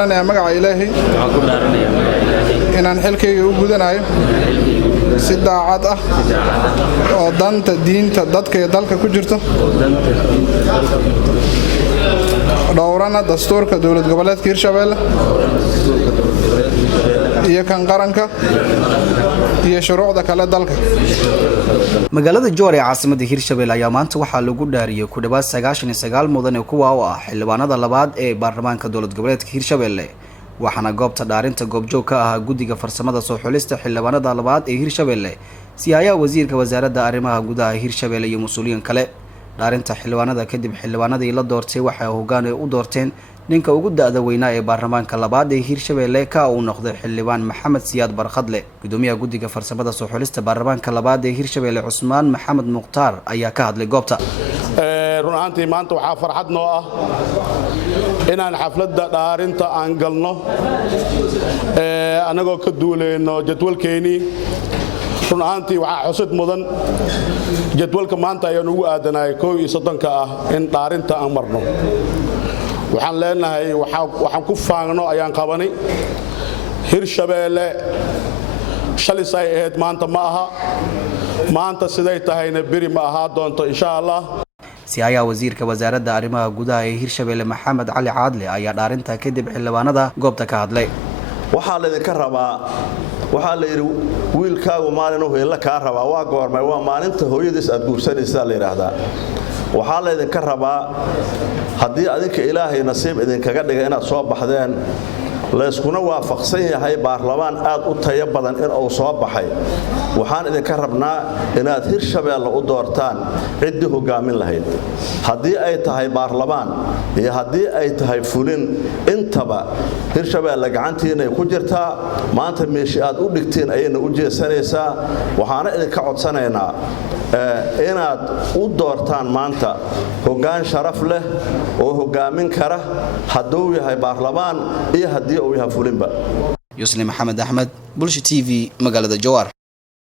أنا مقع إلهي إن أنا حلكي وجودنا سيدا عادة ودانت الدين تدك يدلك كجرته دورنا دستور كدولة قبلات كيرشابيل iyo kan qaranka iyo shuruucda kala dalka magaalada Joor ee caasimadda Hirshabelle ayaa maanta waxaa lagu dhaariyay ku dhawaad 99 mudan oo kuwa ah xildhibaanada labaad ee baarlamaanka dowlad goboleedka Hirshabelle waxaana goobta dhaarinta goobjoog ka ah guddiga farsamada soo xulista xildhibaanada labaad ee Hirshabelle siyaaya wasiirka wasaaradda arrimaha gudaha Hirshabelle iyo mas'uuliyiin kale dhaarinta xildhibaanada kadib xildhibaanadii la doortay waxay hoggaan u doorteen ninka ugu da'da weynaa ee baarlamaanka labaad ee Hirshabelle ka uu noqday xildhibaan Maxamed Siyaad Barkhadle gudoomiyaha guddiga farsamada soo xulista baarlamaanka labaad ee Hirshabelle Cusmaan Maxamed Muqtaar ayaa ka hadlay goobta run ahaantii maanta waxaa farxad noo ah inaan xafladda dhaarinta aan galno anagoo ka duuleyno jadwalkeennii run ahaantii waxaa xusid mudan jadwalka maanta ayaan ugu aadanahay 31 ah in dhaarinta aan marno waxaan leenahay waxaan ku faangno ayaan qabanay Hirshabelle shalis ay ahayd maanta ma aha maanta siday tahayna biri ma aha doonto insha Allah siyaaya wasiirka wasaaradda arrimaha gudaha ee Hirshabelle Maxamed Cali Caadle ayaa dhaarinta kadib xildhibaanada goobta ka hadlay waxaa la idinka rabaa waxaa la yiri wiilkaagu maalin uu heella ka rabaa waa goormay waa maalinta hooyadiis aad guursanaysaa la yiraahdaa waxaa la idinka rabaa haddii adinka ilaahay nasiib idinkaga dhigay inaad soo baxdeen la iskuna waafaqsan yahay baarlamaan aad u tayo badan in uu soo baxay waxaan idinka rabnaa inaad Hirshabelle u doortaan cidii hogaamin lahayd haddii ay tahay baarlamaan iyo haddii ay tahay fulin intaba Hirshabelle gacantiina ku jirtaa maanta meeshii aad u dhigteen ayayna u jeesanaysaa waxaana idinka codsanaynaa inaad u doortaan maanta hoggaan sharaf leh oo hogaamin kara hadduu yahay baarlamaan iyo haddii uu yahay fulinba Yusli Maxamed Ahmed Bulsho TV magaalada Joor